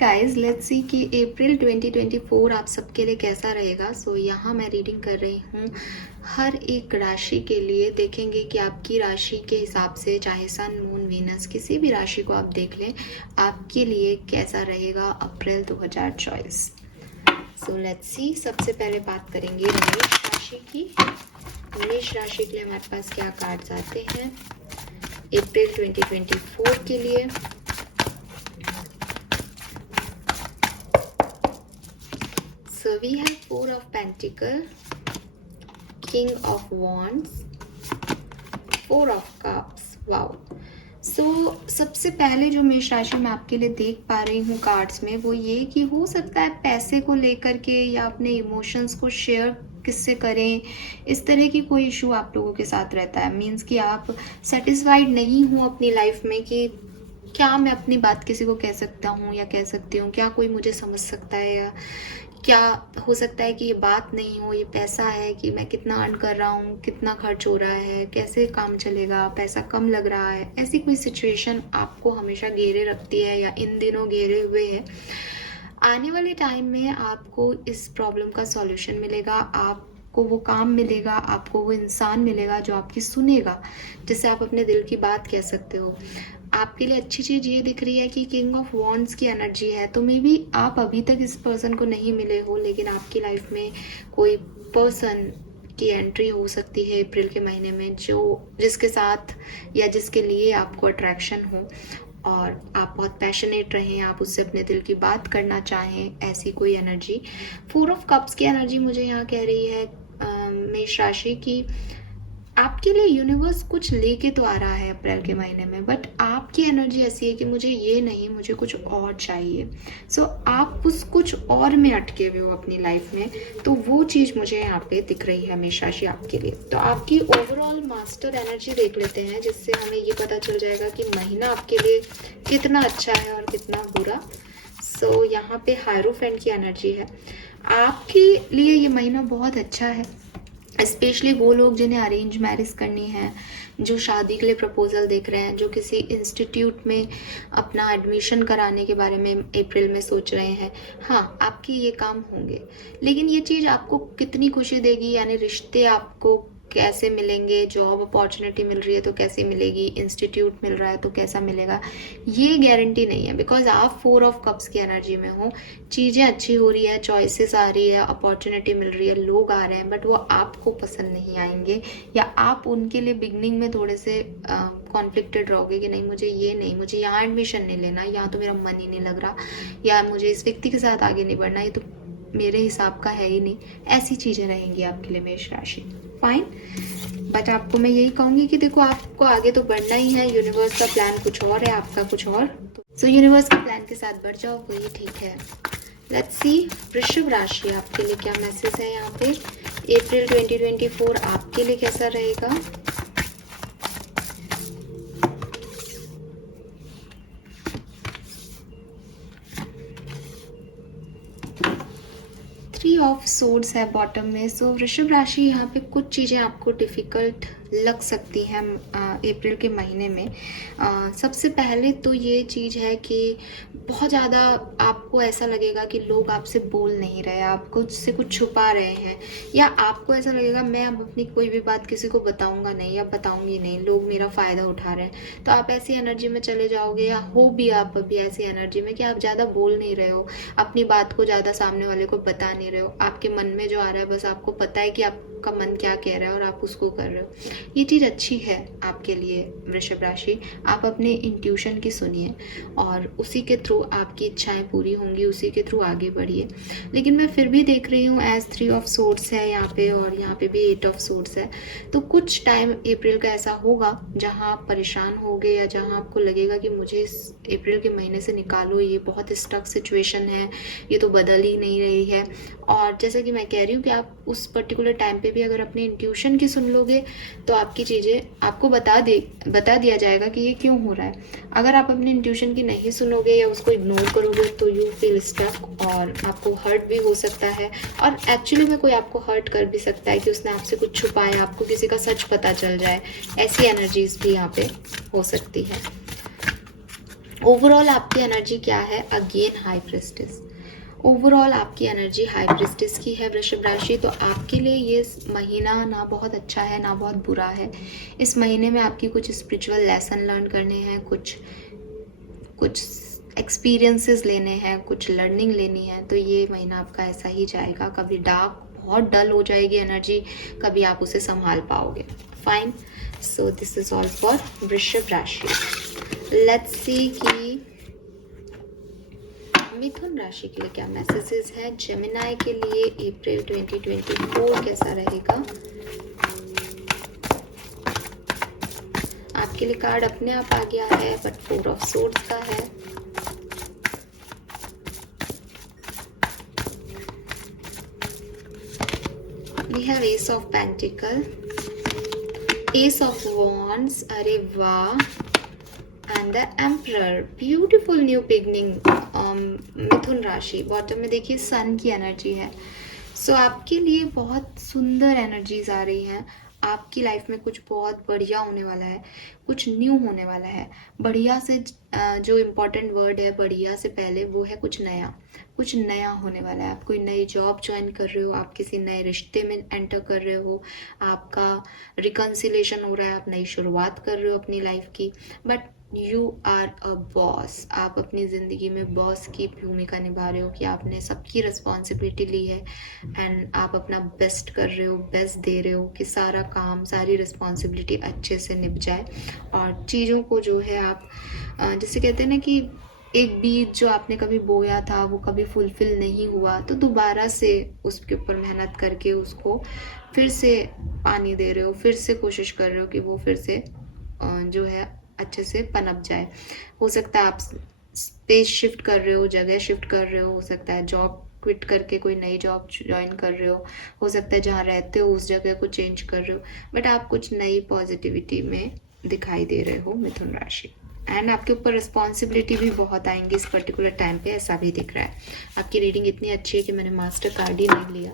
Guys let's see कि अप्रैल 2024 आप सबके लिए कैसा रहेगा। यहाँ मैं रीडिंग कर रही हूँ हर एक राशि के लिए। देखेंगे कि आपकी राशि के हिसाब से, चाहे सन मून वीनस किसी भी राशि को आप देख लें, आपके लिए कैसा रहेगा अप्रैल 2024। Let's see. सबसे पहले बात करेंगे मेष राशि की। मेष राशि के लिए हमारे पास क्या कार्ड्स आते हैं अप्रैल 2024 के लिए। So we have Four of Pentacles, King of Wands, Four of Cups. Wow. सबसे पहले जो मेष राशि में आपके लिए देख पा रही हूँ कार्ड्स में, वो ये कि हो सकता है पैसे को लेकर के या अपने इमोशंस को शेयर किससे करें, इस तरह की कोई इशू आप लोगों के साथ रहता है। मीन्स कि आप सेटिस्फाइड नहीं हो अपनी लाइफ में कि क्या मैं अपनी बात किसी को कह सकता हूँ या कह सकती हूँ, क्या कोई मुझे समझ सकता है, या क्या हो सकता है कि ये बात नहीं हो, ये पैसा है कि मैं कितना अर्न कर रहा हूँ, कितना खर्च हो रहा है, कैसे काम चलेगा, पैसा कम लग रहा है। ऐसी कोई सिचुएशन आपको हमेशा घेरे रखती है या इन दिनों घेरे हुए है। आने वाले टाइम में आपको इस प्रॉब्लम का सॉल्यूशन मिलेगा, आपको वो काम मिलेगा, आपको वो इंसान मिलेगा जो आपकी सुनेगा, जिससे आप अपने दिल की बात कह सकते हो। आपके लिए अच्छी चीज़ ये दिख रही है कि किंग ऑफ वॉन्ड्स की एनर्जी है, तो मे बी आप अभी तक इस पर्सन को नहीं मिले हो, लेकिन आपकी लाइफ में कोई पर्सन की एंट्री हो सकती है अप्रैल के महीने में, जिसके साथ या जिसके लिए आपको अट्रैक्शन हो और आप बहुत पैशनेट रहें, आप उससे अपने दिल की बात करना चाहें, ऐसी कोई एनर्जी। फोर ऑफ कप्स की एनर्जी मुझे यहाँ कह रही है मेष राशि की आपके लिए यूनिवर्स कुछ लेके तो आ रहा है अप्रैल के महीने में, बट आपकी एनर्जी ऐसी है कि मुझे ये नहीं, मुझे कुछ और चाहिए। आप उस कुछ और में अटके हुए हो अपनी लाइफ में, तो वो चीज़ मुझे यहाँ पे दिख रही है हमेशा राशि आपके लिए। तो आपकी ओवरऑल मास्टर एनर्जी देख लेते हैं, जिससे हमें ये पता चल जाएगा कि महीना आपके लिए कितना अच्छा है और कितना बुरा। यहाँ पे हायरोफेंट की एनर्जी है। आपके लिए ये महीना बहुत अच्छा है, स्पेशली वो लोग जिन्हें अरेंज मैरिज करनी है, जो शादी के लिए प्रपोजल देख रहे हैं, जो किसी इंस्टीट्यूट में अपना एडमिशन कराने के बारे में अप्रैल में सोच रहे हैं। हाँ, आपके ये काम होंगे, लेकिन ये चीज़ आपको कितनी खुशी देगी, यानी रिश्ते आपको कैसे मिलेंगे, जॉब अपॉर्चुनिटी मिल रही है तो कैसे मिलेगी, इंस्टीट्यूट मिल रहा है तो कैसा मिलेगा, ये गारंटी नहीं है। बिकॉज आप फोर ऑफ कप्स की एनर्जी में हो, चीज़ें अच्छी हो रही है, चॉइसेस आ रही है, अपॉर्चुनिटी मिल रही है, लोग आ रहे हैं, बट वो आपको पसंद नहीं आएंगे, या आप उनके लिए बिगनिंग में थोड़े से कॉन्फ्लिक्टेड रहोगे कि नहीं, मुझे ये नहीं, मुझे यहाँ एडमिशन नहीं लेना, यहाँ तो मेरा मन ही नहीं लग रहा, या मुझे इस व्यक्ति के साथ आगे नहीं बढ़ना, ये तो मेरे हिसाब का है ही नहीं। ऐसी चीज़ें रहेंगी आपके लिए मेष राशि। फाइन, बट आपको मैं यही कहूँगी कि देखो, आपको आगे तो बढ़ना ही है, यूनिवर्स का प्लान कुछ और है, आपका कुछ और। यूनिवर्स के प्लान के साथ बढ़ जाओ, वही ठीक है। लेट्स सी वृषभ राशि आपके लिए क्या मैसेज है यहाँ पे अप्रैल 2024 आपके लिए कैसा रहेगा। थ्री ऑफ सोर्ड्स है बॉटम में। वृषभ राशि यहाँ पे कुछ चीज़ें आपको डिफ़िकल्ट लग सकती हैं अप्रैल के महीने में। सबसे पहले तो ये चीज़ है कि बहुत ज़्यादा आपको ऐसा लगेगा कि लोग आपसे बोल नहीं रहे, आपको से कुछ छुपा रहे हैं, या आपको ऐसा लगेगा मैं अब अपनी कोई भी बात किसी को बताऊंगा नहीं या बताऊंगी नहीं, लोग मेरा फ़ायदा उठा रहे हैं। तो आप ऐसी एनर्जी में चले जाओगे, या हो भी आप अभी ऐसी एनर्जी में कि आप ज़्यादा बोल नहीं रहे हो, अपनी बात को ज़्यादा सामने वाले को बता नहीं रहे हो, आपके मन में जो आ रहा है बस आपको पता है कि आपका मन क्या कह रहा है और आप उसको कर रहे हो। ये चीज़ अच्छी है आपके लिए वृषभ राशि। आप अपने इंट्यूशन की सुनिए और उसी के थ्रू आपकी इच्छाएं पूरी होंगी, उसी के थ्रू आगे बढ़िए। लेकिन मैं फिर भी देख रही हूँ एज थ्री ऑफ सोर्ड्स है यहाँ पे, और यहाँ पे भी एट ऑफ सोर्ड्स है। तो कुछ टाइम अप्रैल का ऐसा होगा जहाँ आप परेशान होगे, या जहाँ आपको लगेगा कि मुझे इस अप्रैल के महीने से निकालो, ये बहुत स्टक सिचुएशन है, ये तो बदल ही नहीं रही है। और जैसे कि मैं कह रही हूँ कि आप उस पर्टिकुलर टाइम पे भी अगर अपनी इंट्यूशन की सुन लोगे, तो आपकी चीज़ें आपको बता दिया जाएगा कि ये क्यों हो रहा है। अगर आप अपनी इंट्यूशन की नहीं सुनोगे या उसको इग्नोर करोगे, तो यू फील स्टक, और आपको हर्ट भी हो सकता है, और एक्चुअली में कोई आपको हर्ट कर भी सकता है कि उसने आपसे कुछ छुपाया, आपको किसी का सच पता चल जाए। ऐसी एनर्जीज भी यहाँ पे हो सकती है। ओवरऑल आपकी एनर्जी क्या है? Again high prestige. ओवरऑल आपकी एनर्जी हाई प्रेस्टिस की है वृषभ राशि। तो आपके लिए ये महीना ना बहुत अच्छा है ना बहुत बुरा है। इस महीने में आपकी कुछ स्पिरिचुअल लेसन लर्न करने हैं, कुछ एक्सपीरियंसेस लेने हैं, कुछ लर्निंग लेनी है। तो ये महीना आपका ऐसा ही जाएगा। कभी डार्क बहुत डल हो जाएगी एनर्जी, कभी आप उसे संभाल पाओगे। Fine. So this is all for वृषभ राशि। लेट्स सी कि मिथुन राशि के लिए क्या मैसेजेस हैं। जेमिनाई के लिए अप्रैल 2024 कैसा रहेगा? आपके लिए कार्ड अपने आप आ गया है, बट 4 ऑफ सोर्ड्स का है। We have ace of pentacle, ace of wands, अरे वाह, and the emperor, beautiful new beginning. मिथुन राशि बॉटम में देखिए सन की एनर्जी है। सो आपके लिए बहुत सुंदर एनर्जीज आ रही हैं। आपकी लाइफ में कुछ बहुत बढ़िया होने वाला है, कुछ न्यू होने वाला है। बढ़िया से जो इम्पोर्टेंट वर्ड है बढ़िया से पहले वो है कुछ नया होने वाला है। आप कोई नई जॉब ज्वाइन कर रहे हो, आप किसी नए रिश्ते में एंटर कर रहे हो, आपका रिकन्सिलेशन हो रहा है, आप नई शुरुआत कर रहे हो अपनी लाइफ की। But you are a boss. आप अपनी ज़िंदगी में बॉस की भूमिका निभा रहे हो कि आपने सबकी रिस्पॉन्सिबिलिटी ली है एंड आप अपना बेस्ट कर रहे हो, बेस्ट दे रहे हो कि सारा काम, सारी रिस्पॉन्सिबिलिटी अच्छे से निभ जाए। और चीज़ों को जो है आप जैसे कहते हैं ना कि एक बीज जो आपने कभी बोया था वो कभी फुलफिल नहीं हुआ, तो दोबारा से उसके ऊपर मेहनत करके उसको फिर से पानी दे रहे हो, फिर से कोशिश कर रहे हो कि वो फिर से जो है अच्छे से पनप जाए। हो सकता है आप स्पेस शिफ्ट कर रहे हो, जगह शिफ्ट कर रहे हो सकता है जॉब क्विट करके कोई नई जॉब ज्वाइन कर रहे हो सकता है जहाँ रहते हो उस जगह को चेंज कर रहे हो। बट आप कुछ नई पॉजिटिविटी में दिखाई दे रहे हो मिथुन राशि। एंड आपके ऊपर रिस्पॉन्सिबिलिटी भी बहुत आएंगी इस पर्टिकुलर टाइम पे, ऐसा भी दिख रहा है। आपकी रीडिंग इतनी अच्छी है कि मैंने मास्टर कार्ड ही नहीं लिया।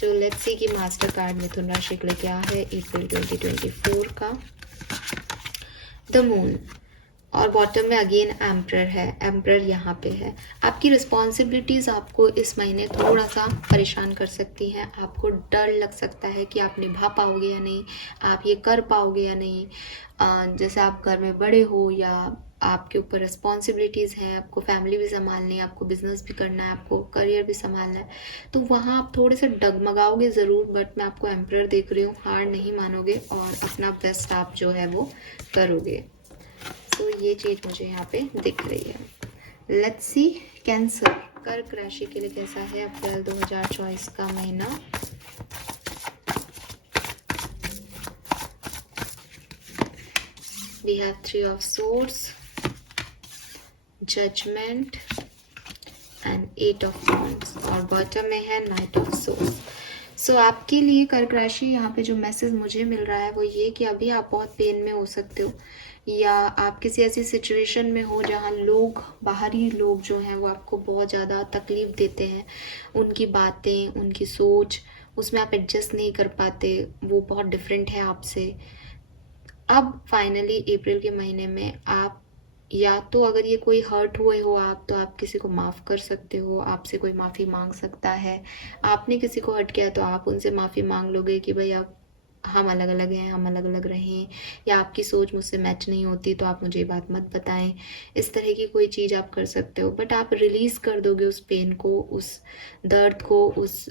तो लेट्स सी कि मास्टर कार्ड मिथुन राशि के लिए क्या है अप्रैल 2024 का। द मून, और बॉटम में अगेन एम्परर है। एम्परर यहाँ पे है। आपकी रिस्पॉन्सिबिलिटीज़ आपको इस महीने थोड़ा सा परेशान कर सकती हैं। आपको डर लग सकता है कि आप निभा पाओगे या नहीं, आप ये कर पाओगे या नहीं। जैसे आप घर में बड़े हो या आपके ऊपर रिस्पॉन्सिबिलिटीज़ हैं, आपको फैमिली भी संभालनी है, आपको बिजनेस भी करना है, आपको करियर भी संभालना है, तो वहाँ आप थोड़े से डगमगाओगे ज़रूर। बट मैं आपको एम्परर देख रही हूँ, हार नहीं मानोगे और अपना बेस्ट आप जो है वो करोगे। तो ये चीज़ मुझे यहाँ पे दिख रही है। लेट्स सी कैंसर, कर्क राशि के लिए कैसा है अप्रैल 2024 का महीना। We have 3 of swords, judgment and 8 of wands, और बॉटम में है नाइट ऑफ सोर्ड्स। सो आपके लिए कर्क राशि यहाँ पे जो मैसेज मुझे मिल रहा है वो ये कि अभी आप बहुत पेन में हो सकते हो, या आप किसी ऐसी सिचुएशन में हो जहाँ लोग, बाहरी लोग जो हैं वो आपको बहुत ज़्यादा तकलीफ देते हैं। उनकी बातें, उनकी सोच, उसमें आप एडजस्ट नहीं कर पाते, वो बहुत डिफरेंट है आपसे। अब फाइनली अप्रैल के महीने में आप, या तो अगर ये कोई हर्ट हुए हो आप, तो आप किसी को माफ़ कर सकते हो, आपसे कोई माफ़ी मांग सकता है। आपने किसी को हर्ट किया तो आप उनसे माफ़ी मांग लोगे कि भाई आप, हम अलग अलग हैं, हम अलग अलग रहें, या आपकी सोच मुझसे मैच नहीं होती तो आप मुझे ये बात मत बताएं। इस तरह की कोई चीज़ आप कर सकते हो। बट आप रिलीज़ कर दोगे उस पेन को, उस दर्द को, उस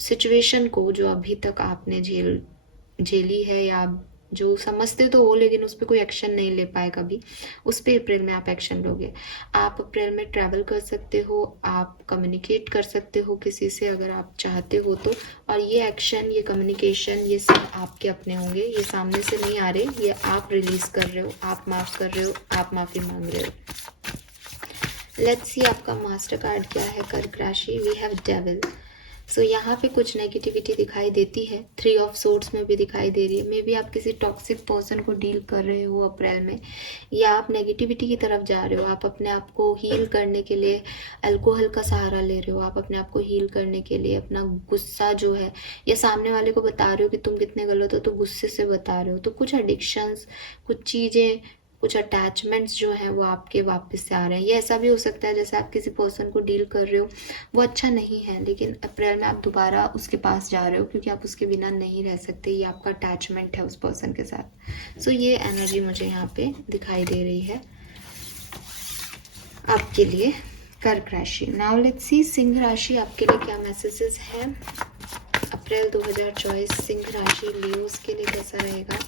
सिचुएशन को जो अभी तक आपने झेली है, या जो समझते तो हो लेकिन उस पर कोई एक्शन नहीं ले पाए कभी, उस पर अप्रैल में आप एक्शन लोगे। आप अप्रैल में ट्रैवल कर सकते हो, आप कम्युनिकेट कर सकते हो किसी से अगर आप चाहते हो तो। और ये एक्शन, ये कम्युनिकेशन, ये सब आपके अपने होंगे, ये सामने से नहीं आ रहे, ये आप रिलीज कर रहे हो, आप माफ़ कर रहे हो, आप माफ़ी मांग रहे हो। लेट्स सी आपका मास्टर कार्ड क्या है कर्क राशि। We have devil. सो यहाँ पे कुछ नेगेटिविटी दिखाई देती है, 3 ऑफ सोर्ड्स में भी दिखाई दे रही है। मे बी आप किसी टॉक्सिक पर्सन को डील कर रहे हो अप्रैल में, या आप नेगेटिविटी की तरफ जा रहे हो। आप अपने आप को हील करने के लिए अल्कोहल का सहारा ले रहे हो, आप अपने आप को हील करने के लिए अपना गुस्सा जो है, या सामने वाले को बता रहे हो कि तुम कितने गलत हो तो गुस्से से बता रहे हो। तो कुछ एडिक्शंस, कुछ चीज़ें कुछ अटैचमेंट्स जो हैं वो आपके वापस से आ रहे हैं। ये ऐसा भी हो सकता है जैसे आप किसी पर्सन को डील कर रहे हो, वो अच्छा नहीं है, लेकिन अप्रैल में आप दोबारा उसके पास जा रहे हो क्योंकि आप उसके बिना नहीं रह सकते। ये आपका अटैचमेंट है उस पर्सन के साथ। सो ये एनर्जी मुझे यहाँ पे दिखाई दे रही है आपके लिए कर्क राशि। नाउ लेट्स सी सिंह राशि आपके लिए क्या मैसेजेस हैं। अप्रैल 2024 सिंह राशि लियोस के लिए कैसा रहेगा।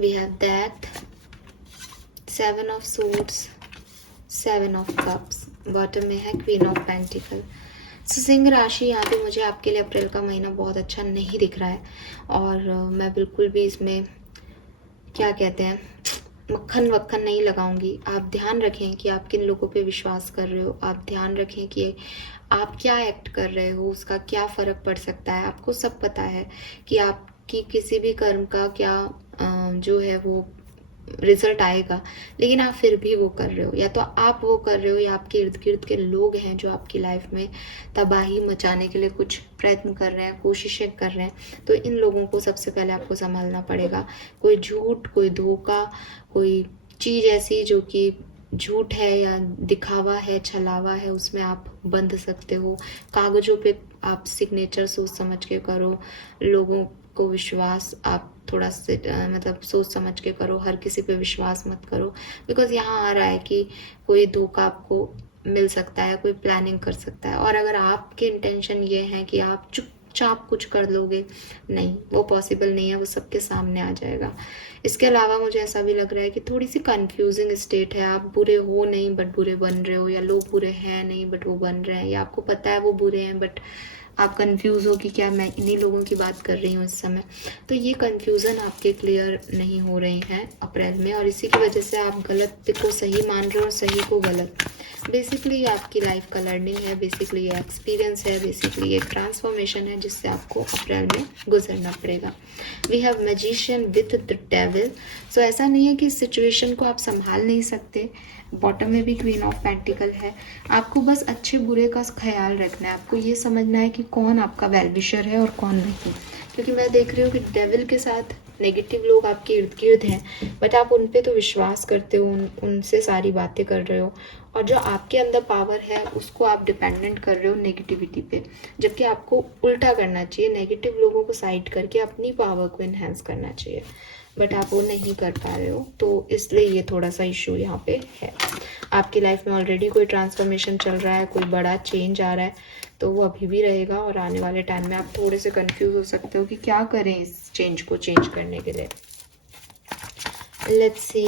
We have that, 7 of suits, 7 of cups, bottom में है क्वीन ऑफ पेंटिकल। सिंह राशि यहाँ पे मुझे आपके लिए अप्रैल का महीना बहुत अच्छा नहीं दिख रहा है, और मैं बिल्कुल भी इसमें क्या कहते हैं मक्खन वक्खन नहीं लगाऊंगी। आप ध्यान रखें कि आप किन लोगों पे विश्वास कर रहे हो। आप ध्यान रखें कि आप क्या एक्ट कर रहे हो, उसका क्या फ़र्क पड़ सकता है। आपको सब पता है कि आपकी किसी भी कर्म का क्या जो है वो रिजल्ट आएगा, लेकिन आप फिर भी वो कर रहे हो। या तो आप वो कर रहे हो या आपके इर्द गिर्द के लोग हैं जो आपकी लाइफ में तबाही मचाने के लिए कुछ प्रयत्न कर रहे हैं, कोशिशें कर रहे हैं। तो इन लोगों को सबसे पहले आपको संभालना पड़ेगा। कोई झूठ, कोई धोखा, कोई चीज़ ऐसी जो कि झूठ है या दिखावा है, छलावा है, उसमें आप बंध सकते हो। कागज़ों पे आप सिग्नेचर सोच समझ के करो। लोगों को विश्वास आप थोड़ा से मतलब सोच समझ के करो। हर किसी पे विश्वास मत करो, बिकॉज यहाँ आ रहा है कि कोई धोखा आपको मिल सकता है, कोई प्लानिंग कर सकता है। और अगर आपके इंटेंशन ये है कि आप चुपचाप कुछ कर लोगे, नहीं, वो पॉसिबल नहीं है, वो सबके सामने आ जाएगा। इसके अलावा मुझे ऐसा भी लग रहा है कि थोड़ी सी कंफ्यूजिंग स्टेट है। आप बुरे हो नहीं बट बुरे बन रहे हो, या लोग बुरे हैं नहीं बट वो बन रहे हैं, या आपको पता है वो बुरे हैं बट आप कंफ्यूज हो कि क्या मैं इन्हीं लोगों की बात कर रही हूँ इस समय। तो ये कंफ्यूजन आपके क्लियर नहीं हो रही हैं अप्रैल में, और इसी की वजह से आप गलत को सही मान रहे हो और सही को गलत। बेसिकली ये आपकी लाइफ का लर्निंग है, बेसिकली ये एक्सपीरियंस है, बेसिकली ये ट्रांसफॉर्मेशन है जिससे आपको अप्रैल में गुजरना पड़ेगा। We have magician with the devil. So ऐसा नहीं है कि इस सिचुएशन को आप संभाल नहीं सकते। बॉटम में भी क्वीन ऑफ पेंटिकल है। आपको बस अच्छे बुरे का ख्याल रखना है। आपको ये समझना है कि कौन आपका वेलविशर है और कौन नहीं, क्योंकि मैं देख रही हूँ कि डेविल के साथ नेगेटिव लोग आपके इर्द गिर्द हैं, बट आप उन पे तो विश्वास करते हो, उनसे सारी बातें कर रहे हो, और जो आपके अंदर पावर है उसको आप डिपेंडेंट कर रहे हो नेगेटिविटी पे। जबकि आपको उल्टा करना चाहिए, नेगेटिव लोगों को साइड करके अपनी पावर को इन्हेंस करना चाहिए, बट आप वो नहीं कर पा रहे हो। तो इसलिए ये थोड़ा सा इशू यहाँ पे है। आपकी लाइफ में ऑलरेडी कोई ट्रांसफॉर्मेशन चल रहा है, कोई बड़ा चेंज आ रहा है, तो वो अभी भी रहेगा, और आने वाले टाइम में आप थोड़े से कंफ्यूज हो सकते हो कि क्या करें इस चेंज को चेंज करने के लिए। लेट्स सी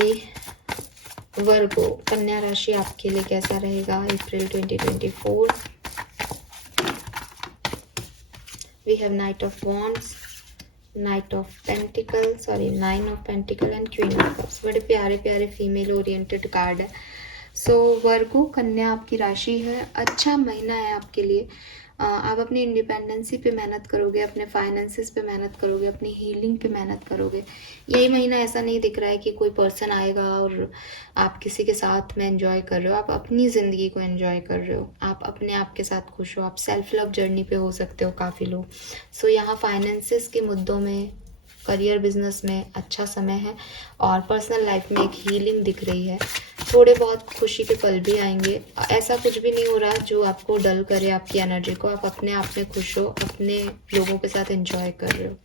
वर्गो, कन्या राशि आपके लिए कैसा रहेगा April 2024। We have knight of wands, knight of pentacle, sorry 9 of pentacle and queen of cups. बड़े प्यारे प्यारे फीमेल ओरिएंटेड कार्ड है। सो वर्गो, कन्या आपकी राशि है। अच्छा महीना है आपके लिए। आप अपनी इंडिपेंडेंसी पे मेहनत करोगे, अपने फाइनेंसेस पे मेहनत करोगे, अपनी हीलिंग पे मेहनत करोगे। यही महीना ऐसा नहीं दिख रहा है कि कोई पर्सन आएगा और आप किसी के साथ में एंजॉय कर रहे हो। आप अपनी ज़िंदगी को एंजॉय कर रहे हो, आप अपने आप के साथ खुश हो, आप सेल्फ लव जर्नी पे हो सकते हो काफ़ी लोग। सो यहाँ फाइनेंसेस के मुद्दों में, करियर बिजनेस में अच्छा समय है, और पर्सनल लाइफ में एक हीलिंग दिख रही है। थोड़े बहुत खुशी के पल भी आएंगे। ऐसा कुछ भी नहीं हो रहा जो आपको डल करे आपकी एनर्जी को। आप अपने आप में खुश हो, अपने लोगों के साथ एंजॉय कर रहे हो।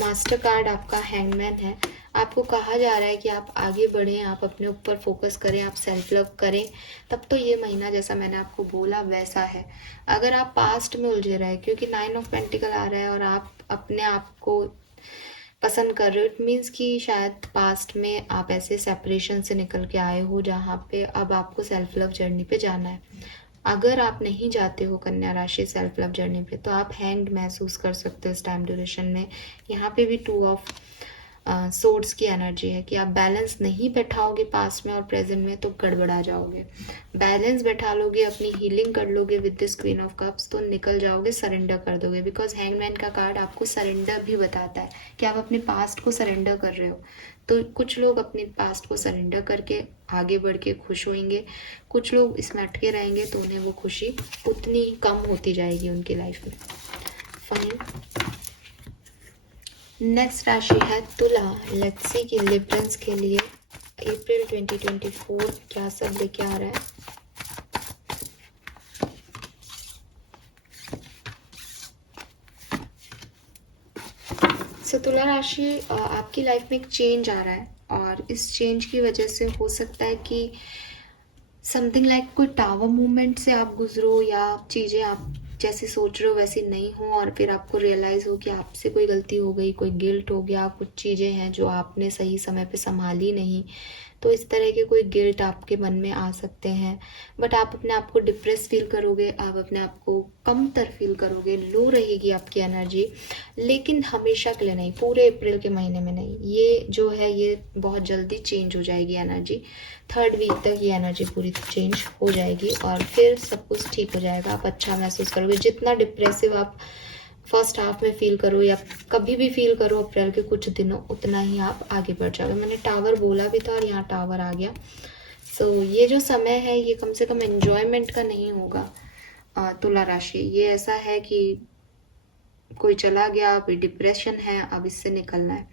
मास्टर कार्ड आपका हैंगमैन है। आपको कहा जा रहा है कि आप आगे बढ़ें, आप अपने ऊपर फोकस करें, आप सेल्फ लव करें, तब तो ये महीना जैसा मैंने आपको बोला वैसा है। अगर आप पास्ट में उलझे रहे, क्योंकि 9 ऑफ पेंटिकल आ रहा है और आप अपने आप को पसंद कर रहे हो, इट मीन्स कि शायद पास्ट में आप ऐसे सेपरेशन से निकल के आए हो जहाँ पे अब आपको सेल्फ लव जर्नी पे जाना है। अगर आप नहीं जाते हो कन्या राशि सेल्फ लव जर्नी पे, तो आप हैंग्ड महसूस कर सकते हो इस टाइम ड्यूरेशन में। यहाँ पे भी 2 ऑफ सोर्ड्स की एनर्जी है कि आप बैलेंस नहीं बैठाओगे पास्ट में और प्रेजेंट में तो गड़बड़ा जाओगे। बैलेंस बैठा लोगे, अपनी हीलिंग कर लोगे with this queen of cups, तो निकल जाओगे, सरेंडर कर दोगे। बिकॉज हैंगमैन का कार्ड आपको सरेंडर भी बताता है कि आप अपने पास्ट को सरेंडर कर रहे हो। तो कुछ लोग अपने पास्ट को सरेंडर करके आगे बढ़ के खुश होंगे, कुछ लोग इसमें अटके रहेंगे तो उन्हें वो खुशी उतनी कम होती जाएगी उनकी लाइफ में। फाइन। नेक्स्ट राशि है तुला। लेट्स सी कि लिब्रंस के लिए अप्रैल 2024 क्या सब लेके आ रहा है। सो तुला राशि, आपकी लाइफ में एक चेंज आ रहा है और इस चेंज की वजह से हो सकता है कि समथिंग लाइक कोई टावर मूवमेंट से आप गुजरो या चीज़ें आप जैसे सोच रहे हो वैसी नहीं हो और फिर आपको रियलाइज़ हो कि आपसे कोई गलती हो गई, कोई गिल्ट हो गया, कुछ चीज़ें हैं जो आपने सही समय पे संभाली नहीं। तो इस तरह के कोई गिल्ट आपके मन में आ सकते हैं, बट आप अपने आप को डिप्रेस फील करोगे, आप अपने आप को कमतर फील करोगे, लो रहेगी आपकी एनर्जी, लेकिन हमेशा के लिए नहीं, पूरे अप्रैल के महीने में नहीं। ये जो है ये बहुत जल्दी चेंज हो जाएगी एनर्जी। 3rd वीक तक ये एनर्जी पूरी चेंज हो जाएगी और फिर सब कुछ ठीक हो जाएगा। आप अच्छा महसूस करोगे। जितना डिप्रेसिव आप फर्स्ट हाफ में फील करो या कभी भी फील करो अप्रैल के कुछ दिनों, उतना ही आप आगे बढ़ जाओगे। मैंने टावर बोला भी था और यहाँ टावर आ गया। सो ये जो समय है ये कम से कम एन्जॉयमेंट का नहीं होगा। तुला राशि, ये ऐसा है कि कोई चला गया, अभी डिप्रेशन है, अब इससे निकलना है।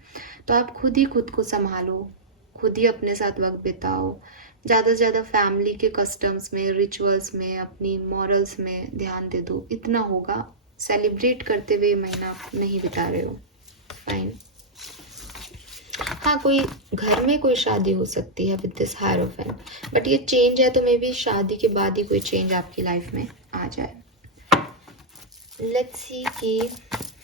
तो आप खुद ही खुद को संभालो, खुद ही अपने साथ वक्त बिताओ। ज़्यादा से ज़्यादा फैमिली के कस्टम्स में, रिचुअल्स में, अपनी मॉरल्स में ध्यान दे दो, इतना होगा। सेलिब्रेट करते हुए महीना नहीं बिता रहे हो, फाइन। हाँ, कोई घर में कोई शादी हो सकती है विद दिस हायरोफेंट, बट ये चेंज है तो मे बी शादी के बाद ही कोई चेंज आपकी लाइफ में आ जाए। लेट्स सी कि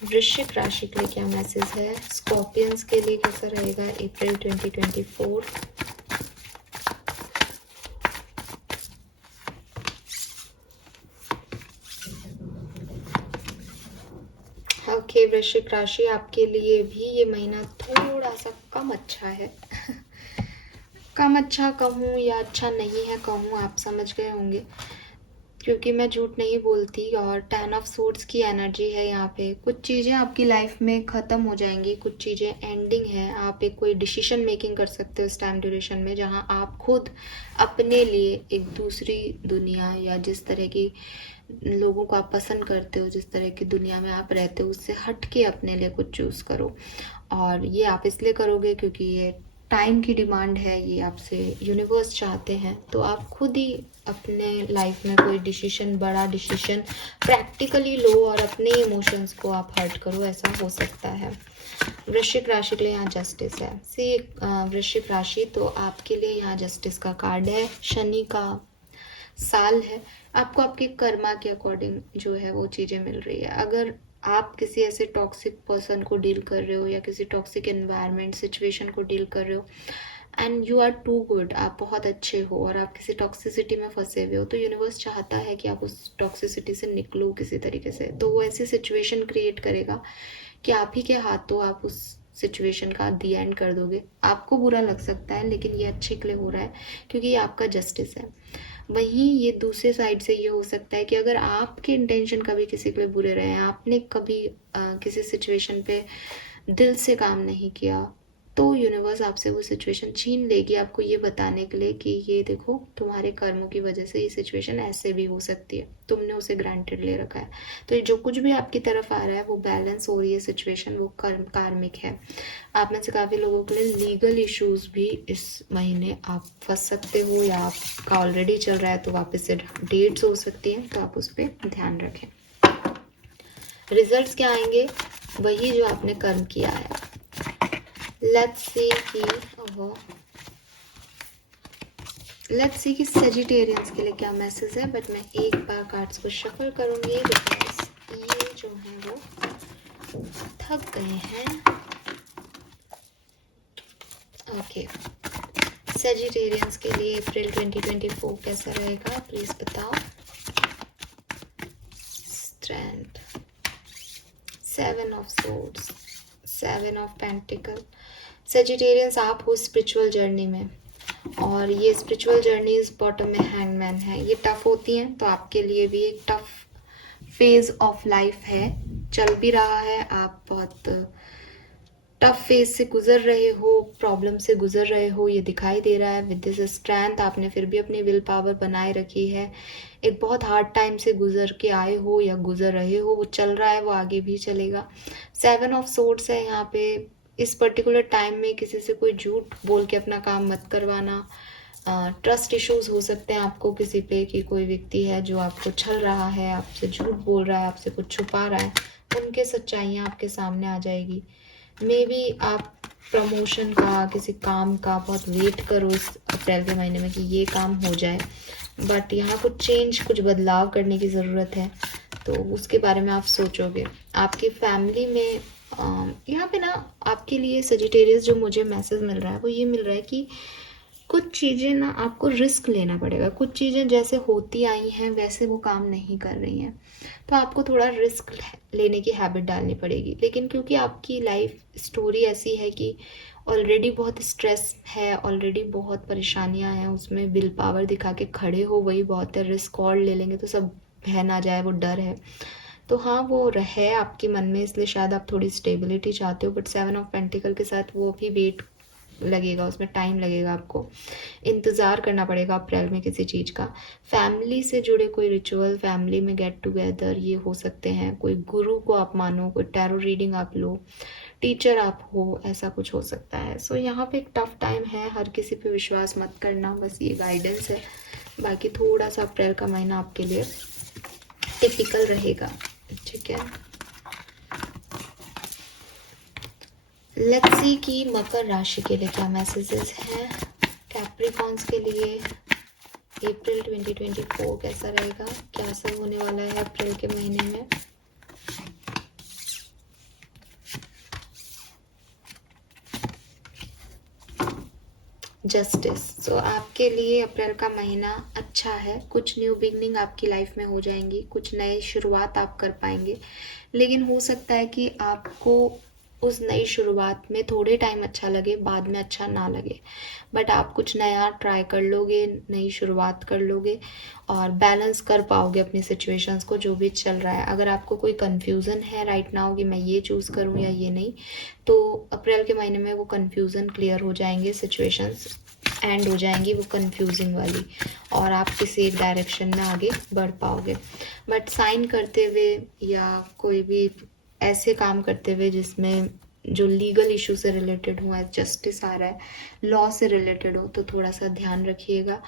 वृश्चिक राशि के लिए क्या मैसेज है। स्कॉर्पियंस के लिए कैसा रहेगा अप्रैल 2024। ओके, वृश्चिक राशि, आपके लिए भी ये महीना थोड़ा सा कम अच्छा है। कम अच्छा कहूँ या अच्छा नहीं है कहूँ, आप समझ गए होंगे, क्योंकि मैं झूठ नहीं बोलती। और 10 ऑफ सोर्ड्स की एनर्जी है यहाँ पे। कुछ चीज़ें आपकी लाइफ में ख़त्म हो जाएंगी, कुछ चीज़ें एंडिंग है। आप एक कोई डिसीजन मेकिंग कर सकते हो इस टाइम ड्यूरेशन में, जहाँ आप खुद अपने लिए एक दूसरी दुनिया या जिस तरह की लोगों को आप पसंद करते हो, जिस तरह की दुनिया में आप रहते हो, उससे हट के अपने लिए कुछ चूज़ करो। और ये आप इसलिए करोगे क्योंकि ये टाइम की डिमांड है, ये आपसे यूनिवर्स चाहते हैं। तो आप खुद ही अपने लाइफ में कोई डिसीजन, बड़ा डिसीजन प्रैक्टिकली लो और अपने इमोशंस को आप हर्ट करो, ऐसा हो सकता है। वृश्चिक राशि के लिए यहाँ जस्टिस है। सी वृश्चिक राशि, तो आपके लिए यहाँ जस्टिस का कार्ड है। शनि का साल है, आपको आपके कर्मा के अकॉर्डिंग जो है वो चीज़ें मिल रही है। अगर आप किसी ऐसे टॉक्सिक पर्सन को डील कर रहे हो या किसी टॉक्सिक एनवायरनमेंट सिचुएशन को डील कर रहे हो and you are too good, आप बहुत अच्छे हो और आप किसी टॉक्सिसिटी में फंसे हुए हो, तो यूनिवर्स चाहता है कि आप उस टॉक्सिसिटी से निकलो किसी तरीके से। तो वो ऐसी सिचुएशन क्रिएट करेगा कि आप ही के हाथों आप उस सिचुएशन का दी एंड कर दोगे। आपको बुरा लग सकता है, लेकिन ये अच्छे के लिए हो रहा है क्योंकि ये आपका जस्टिस है। वहीं ये दूसरे साइड से ये हो सकता है कि अगर आपके इंटेंशन कभी किसी के लिए बुरे रहे हैं, आपने कभी किसी सिचुएशन पे दिल से काम नहीं किया, तो यूनिवर्स आपसे वो सिचुएशन छीन लेगी, आपको ये बताने के लिए कि ये देखो तुम्हारे कर्मों की वजह से ये सिचुएशन ऐसे भी हो सकती है, तुमने उसे ग्रांटेड ले रखा है। तो ये जो कुछ भी आपकी तरफ आ रहा है वो बैलेंस हो रही है सिचुएशन, वो कार्मिक है। आप में से काफ़ी लोगों के लिए लीगल इश्यूज भी इस महीने आप फंस सकते हो, या आपका ऑलरेडी चल रहा है तो वापस से डेट्स हो सकती हैं, तो आप उस पर ध्यान रखें। रिजल्ट्स क्या आएंगे, वही जो आपने कर्म किया है। लेट्स सी कि सेजिटेरियंस के लिए क्या मैसेज है, बट मैं एक बार कार्ड्स को शफल करूंगी बिकॉज ये जो है वो थक गए हैं। ओके, सेजिटेरियंस के लिए अप्रैल 2024 कैसा रहेगा, प्लीज बताओ। Strength, 7 of swords, 7 of pentacle. Sagittarians, आप हो स्पिरिचुअल जर्नी में और ये स्पिरिचुअल जर्नी इस बॉटम में हैंगमैन है। ये टफ होती हैं, तो आपके लिए भी एक टफ फेज ऑफ लाइफ है, चल भी रहा है। आप बहुत टफ फेज से गुजर रहे हो, प्रॉब्लम से गुजर रहे हो, ये दिखाई दे रहा है। विद दिस स्ट्रेंथ आपने फिर भी अपनी विल पावर बनाए रखी है। एक बहुत हार्ड टाइम से गुजर के आए हो या गुजर रहे हो, वो चल रहा है, वो आगे भी चलेगा। 7 ऑफ सोर्ड्स है यहाँ पे। इस पर्टिकुलर टाइम में किसी से कोई झूठ बोल के अपना काम मत करवाना। ट्रस्ट इश्यूज हो सकते हैं आपको किसी पे, कि कोई व्यक्ति है जो आपको छल रहा है, आपसे झूठ बोल रहा है, आपसे कुछ छुपा रहा है, उनके सच्चाइयाँ आपके सामने आ जाएगी। मे बी आप प्रमोशन का, किसी काम का बहुत वेट करो इस अप्रैल के महीने में कि ये काम हो जाए, बट यहाँ कुछ चेंज, कुछ बदलाव करने की ज़रूरत है, तो उसके बारे में आप सोचोगे। आपकी फैमिली में यहाँ पे ना आपके लिए सजिटेरियस जो मुझे मैसेज मिल रहा है वो ये मिल रहा है कि कुछ चीज़ें ना आपको रिस्क लेना पड़ेगा। कुछ चीज़ें जैसे होती आई हैं वैसे वो काम नहीं कर रही हैं, तो आपको थोड़ा रिस्क लेने की हैबिट डालनी पड़ेगी। लेकिन क्योंकि आपकी लाइफ स्टोरी ऐसी है कि ऑलरेडी बहुत स्ट्रेस है, ऑलरेडी बहुत परेशानियां हैं, उसमें विल पावर दिखा के खड़े हो वही बहुत है। रिस्क और ले लेंगे तो सब बह ना जाए, वो डर है। तो हाँ, वो है आपके मन में, इसलिए शायद आप थोड़ी स्टेबिलिटी चाहते हो, बट 7 ऑफ पेंटिकल के साथ वो भी वेट लगेगा, उसमें टाइम लगेगा, आपको इंतज़ार करना पड़ेगा अप्रैल में किसी चीज़ का। फैमिली से जुड़े कोई रिचुअल, फैमिली में गेट टुगेदर ये हो सकते हैं। कोई गुरु को आप मानो, कोई टैरो रीडिंग आप लो, टीचर आप हो, ऐसा कुछ हो सकता है। सो यहाँ पे एक टफ टाइम है, हर किसी पे विश्वास मत करना, बस ये गाइडेंस है। बाकी थोड़ा सा अप्रैल का महीना आपके लिए टिपिकल रहेगा, ठीक है। लेट्स सी कि मकर राशि के लिए क्या मैसेजेस हैं। कैप्रिकॉन्स के लिए अप्रैल 2024 कैसा रहेगा, क्या सब होने वाला है अप्रैल के महीने में। जस्टिस। सो आपके लिए अप्रैल का महीना अच्छा है। कुछ न्यू बिगनिंग आपकी लाइफ में हो जाएंगी, कुछ नए शुरुआत आप कर पाएंगे, लेकिन हो सकता है कि आपको उस नई शुरुआत में थोड़े टाइम अच्छा लगे, बाद में अच्छा ना लगे, बट आप कुछ नया ट्राई कर लोगे, नई शुरुआत कर लोगे और बैलेंस कर पाओगे अपनी सिचुएशंस को, जो भी चल रहा है। अगर आपको कोई कन्फ्यूज़न है राइट नाउ कि मैं ये चूज़ करूँ या ये नहीं, तो अप्रैल के महीने में वो कन्फ्यूज़न क्लियर हो जाएंगे, सिचुएशंस एंड हो जाएंगी वो कन्फ्यूजिंग वाली, और आप किसी एक डायरेक्शन में आगे बढ़ पाओगे। बट साइन करते हुए या कोई भी ऐसे काम करते हुए जिसमें जो लीगल इशू से रिलेटेड हो, जस्टिस आ रहा है, लॉ से रिलेटेड हो, तो थोड़ा सा ध्यान रखिएगा।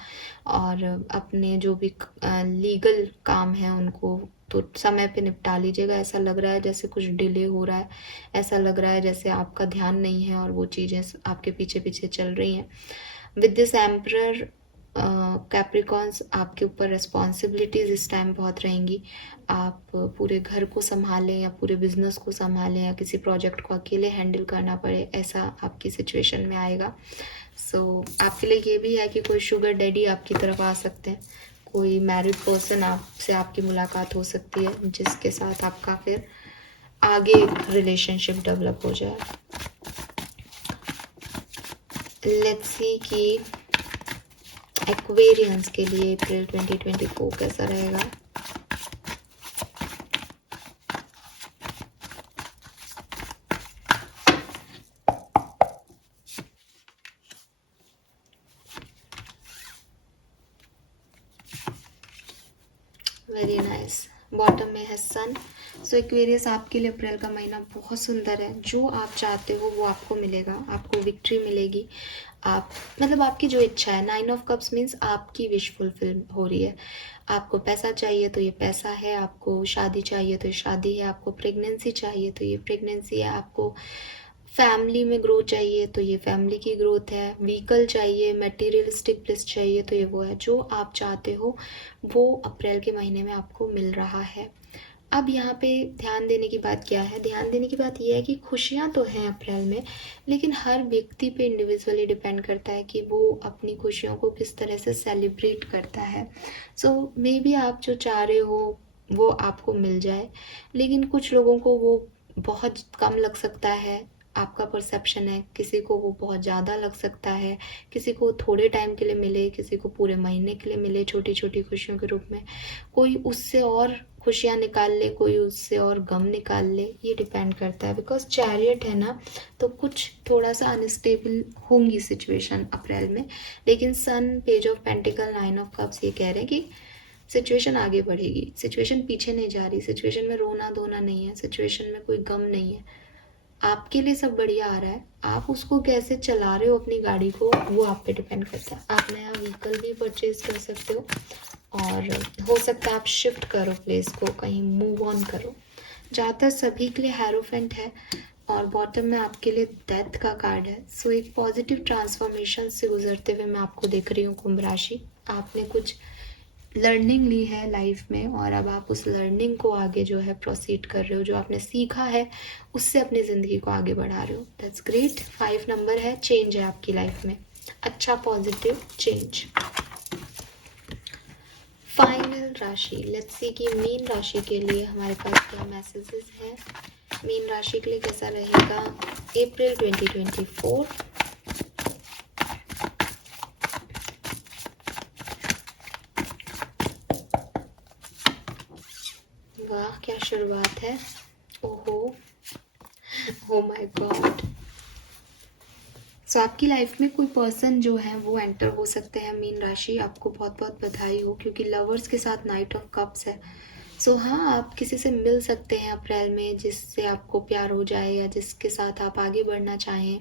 और अपने जो भी लीगल काम है उनको तो समय पे निपटा लीजिएगा। ऐसा लग रहा है जैसे कुछ डिले हो रहा है, ऐसा लग रहा है जैसे आपका ध्यान नहीं है और वो चीज़ें आपके पीछे पीछे चल रही हैं। विद दिस एम्परर कैप्रिकॉन्स, आपके ऊपर रिस्पॉन्सिबिलिटीज़ इस टाइम बहुत रहेंगी। आप पूरे घर को संभालें या पूरे बिजनेस को संभालें या किसी प्रोजेक्ट को अकेले हैंडल करना पड़े, ऐसा आपकी सिचुएशन में आएगा। सो आपके लिए ये भी है कि कोई शुगर डैडी आपकी तरफ आ सकते हैं, कोई मैरिड पर्सन आपसे आपकी मुलाकात हो सकती है जिसके साथ आपका फिर आगे रिलेशनशिप डेवलप हो जाए। लेट्स सी कि एक्वेरियंस के लिए अप्रैल 2024 कैसा रहेगा। Very nice. बॉटम में है सन। सो एक्वेरियस, आपके लिए अप्रैल का महीना बहुत सुंदर है। जो आप चाहते हो वो आपको मिलेगा, आपको विक्ट्री मिलेगी। आप मतलब आपकी जो इच्छा है, 9 ऑफ कप्स मीन्स आपकी विश फुलफिल हो रही है। आपको पैसा चाहिए तो ये पैसा है, आपको शादी चाहिए तो ये शादी है, आपको प्रेगनेंसी चाहिए तो ये प्रेगनेंसी है, आपको फैमिली में ग्रोथ चाहिए तो ये फैमिली की ग्रोथ है, व्हीकल चाहिए, मटेरियलिस्टिक ब्लिस चाहिए तो ये वो है। जो आप चाहते हो वो अप्रैल के महीने में आपको मिल रहा है। अब यहाँ पे ध्यान देने की बात क्या है, ध्यान देने की बात यह है कि खुशियाँ तो हैं अप्रैल में, लेकिन हर व्यक्ति पे इंडिविजुअली डिपेंड करता है कि वो अपनी खुशियों को किस तरह से सेलिब्रेट करता है। सो मे बी आप जो चाह रहे हो वो आपको मिल जाए, लेकिन कुछ लोगों को वो बहुत कम लग सकता है, आपका परसेप्शन है, किसी को वो बहुत ज़्यादा लग सकता है, किसी को थोड़े टाइम के लिए मिले, किसी को पूरे महीने के लिए मिले छोटी छोटी खुशियों के रूप में, कोई उससे और खुशियाँ निकाल ले, कोई उससे और गम निकाल ले, ये डिपेंड करता है। बिकॉज चैरियट है ना, तो कुछ थोड़ा सा अनस्टेबल होंगी सिचुएशन अप्रैल में, लेकिन sun, page of pentacle, nine of cups ये कह रहे हैं कि सिचुएशन आगे बढ़ेगी, सिचुएशन पीछे नहीं जा रही, सिचुएशन में रोना धोना नहीं है, सिचुएशन में कोई गम नहीं है, आपके लिए सब बढ़िया आ रहा है। आप उसको कैसे चला रहे हो अपनी गाड़ी को, वो आप पे डिपेंड करता है। आप नया व्हीकल भी परचेज कर सकते हो, और हो सकता है आप शिफ्ट करो प्लेस को, कहीं मूव ऑन करो। ज़्यादातर सभी के लिए हैरोफेंट है, और बॉटम में आपके लिए डेथ का कार्ड है। सो एक पॉजिटिव ट्रांसफॉर्मेशन से गुजरते हुए मैं आपको देख रही हूँ कुंभ राशि। आपने कुछ लर्निंग ली है लाइफ में, और अब आप उस लर्निंग को आगे जो है प्रोसीड कर रहे हो, जो आपने सीखा है उससे अपनी ज़िंदगी को आगे बढ़ा रहे हो। That's great. 5 नंबर है, चेंज है आपकी लाइफ में, अच्छा पॉजिटिव चेंज। फाइनल राशि, लेट्स सी कि मीन राशि के लिए हमारे पास क्या मैसेजेस हैं। मीन राशि के लिए कैसा रहेगा अप्रैल 2024। वाह क्या शुरुआत है, ओहो, ओ माय गॉड। सो आपकी लाइफ में कोई पर्सन जो है वो एंटर हो सकते हैं मीन राशि। आपको बहुत बहुत बधाई हो, क्योंकि लवर्स के साथ नाइट ऑफ कप्स है। सो हाँ, आप किसी से मिल सकते हैं अप्रैल में जिससे आपको प्यार हो जाए, या जिसके साथ आप आगे बढ़ना चाहें।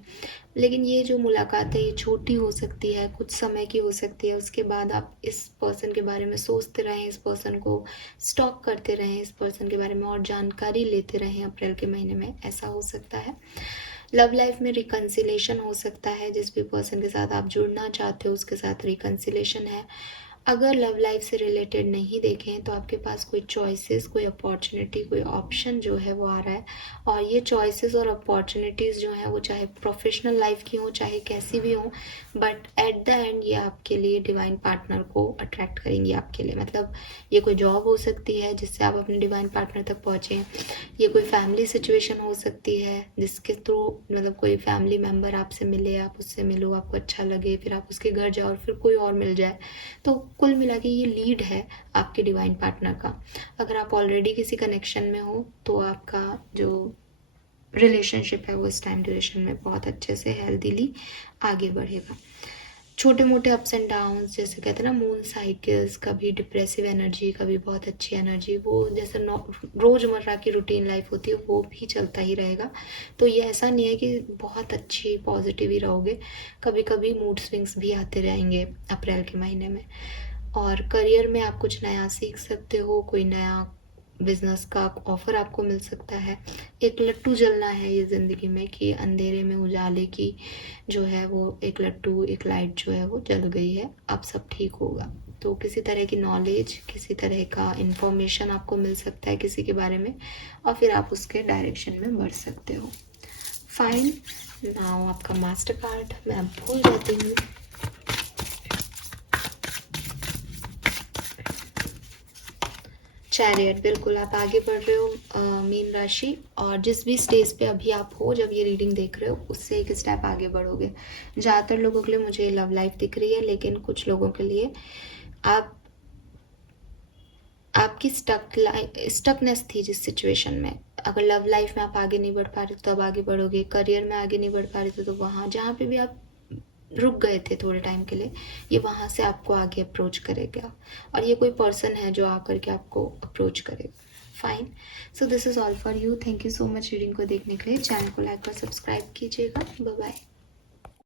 लेकिन ये जो मुलाकात है ये छोटी हो सकती है, कुछ समय की हो सकती है। उसके बाद आप इस पर्सन के बारे में सोचते रहें, इस पर्सन को स्टॉक करते रहें, इस पर्सन के बारे में और जानकारी लेते रहें अप्रैल के महीने में, ऐसा हो सकता है। लव लाइफ में रिकन्सिलेशन हो सकता है, जिस भी पर्सन के साथ आप जुड़ना चाहते हो उसके साथ रिकन्सिलेशन है। अगर लव लाइफ से रिलेटेड नहीं देखें तो आपके पास कोई चॉइसेस, कोई अपॉर्चुनिटी, कोई ऑप्शन जो है वो आ रहा है, और ये चॉइसेस और अपॉर्चुनिटीज़ जो हैं वो चाहे प्रोफेशनल लाइफ की हो, चाहे कैसी भी हो, बट एट द एंड ये आपके लिए डिवाइन पार्टनर को अट्रैक्ट करेंगी आपके लिए। मतलब ये कोई जॉब हो सकती है जिससे आप अपने डिवाइन पार्टनर तक पहुँचें, ये कोई फैमिली सिचुएशन हो सकती है जिसके थ्रू मतलब कोई फैमिली मेम्बर आपसे मिले, आप उससे मिलो, आपको अच्छा लगे, फिर आप उसके घर जाओ और फिर कोई और मिल जाए। तो कुल मिला के ये लीड है आपके डिवाइन पार्टनर का। अगर आप ऑलरेडी किसी कनेक्शन में हो तो आपका जो रिलेशनशिप है वो इस टाइम ड्यूरेशन में बहुत अच्छे से हेल्दीली आगे बढ़ेगा। छोटे मोटे अप्स एंड डाउन्स, जैसे कहते हैं ना मून साइकिल्स, कभी डिप्रेसिव एनर्जी, कभी बहुत अच्छी एनर्जी, वो जैसे रोज़मर्रा की रूटीन लाइफ होती है वो भी चलता ही रहेगा। तो ये ऐसा नहीं है कि बहुत अच्छी पॉजिटिव ही रहोगे, कभी कभी मूड स्विंग्स भी आते रहेंगे अप्रैल के महीने में। और करियर में आप कुछ नया सीख सकते हो, कोई नया बिजनेस का ऑफर आपको मिल सकता है। एक लट्टू जलना है ये ज़िंदगी में, कि अंधेरे में उजाले की जो है वो एक लट्टू, एक लाइट जो है वो जल गई है, अब सब ठीक होगा। तो किसी तरह की नॉलेज, किसी तरह का इंफॉर्मेशन आपको मिल सकता है किसी के बारे में, और फिर आप उसके डायरेक्शन में बढ़ सकते हो। फाइन, नाउ आपका मास्टर कार्ड मैं भूल जाती हूँ। चैरियट, बिल्कुल आप आगे बढ़ रहे हो मीन राशि, और जिस भी स्टेज पे अभी आप हो जब ये रीडिंग देख रहे हो उससे एक स्टेप आगे बढ़ोगे। ज़्यादातर लोगों के लिए मुझे लव लाइफ दिख रही है, लेकिन कुछ लोगों के लिए आपकी स्टकनेस थी जिस सिचुएशन में, अगर लव लाइफ में आप आगे नहीं बढ़ पा रहे तो अब आगे बढ़ोगे, करियर में आगे नहीं बढ़ पा रहे थे तो वहाँ जहाँ पे भी आप रुक गए थे थोड़े टाइम के लिए, ये वहाँ से आपको आगे अप्रोच करेगा, और ये कोई पर्सन है जो आकर के आपको अप्रोच करेगा। Fine, so this is all for you. Thank you so much reading को देखने के लिए। चैनल को लाइक और सब्सक्राइब कीजिएगा। Bye bye.